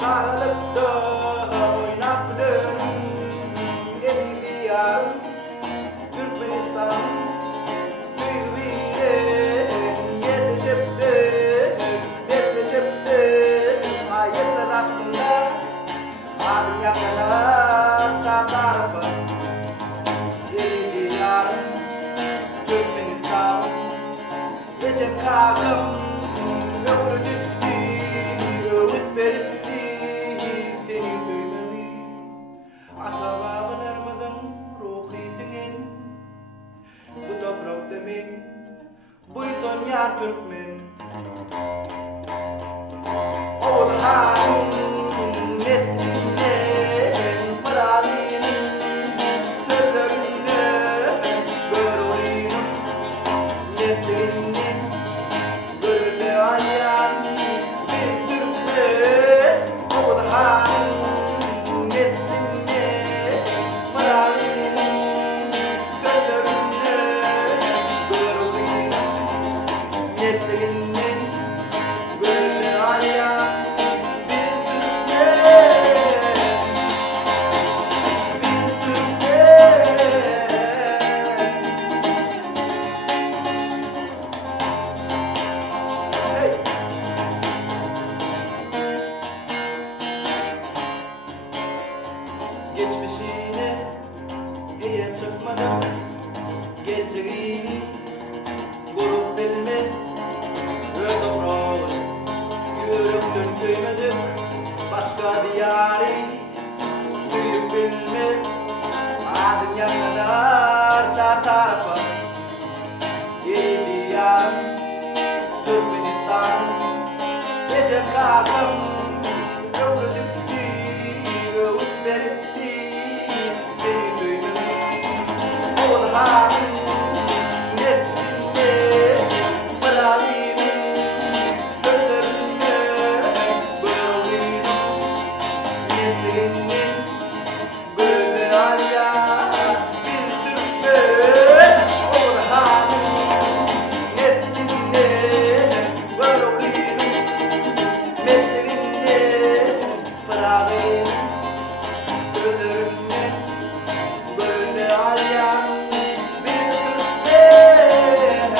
Sağlıkta oynakların eli diyarım Türkmenistan Büyüğüyle yetişipti Hayırlı aklında adım yakalar çatarıp eli diyarım Türkmenistan Recep Kakım öğüdüttü, öğüt veripti seni söylemeyi Atababalarımızın ruhisinin bu toprak demin buysun yan Türkmen Oğul halim metninden paralinin sözlerinden görürüm netliğinden görüle ayan bir Türkmen Oğul halim metninden paralinin sözlerinden görürüm netliğinden görüle ayan Geçmişine hiye çıkmadık Geleceğini kurup bilme Ve toprağı yürüktün kıymedik Başka diyarı suyup bilme Adım yakınlar çar tarafa İyi diyarım Türkmenistan Recep Kakım öğüdüktü, öğüt veripti seni söylemeyi Oğul halim netliğinde paralinin sözlerinde görürüm netliğinden böyle alya bir Türkmen Oğul halim netliğinde görürüm netliğinden paralinin sözlerinden böyle alya bir Türkmen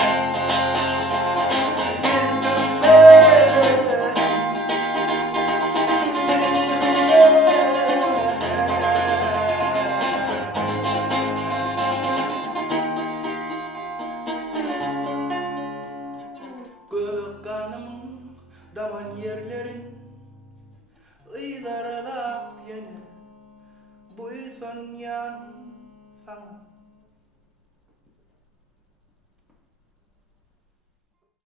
Gök kanımın daman yerlerin ıydaralap yeni buysun yan sana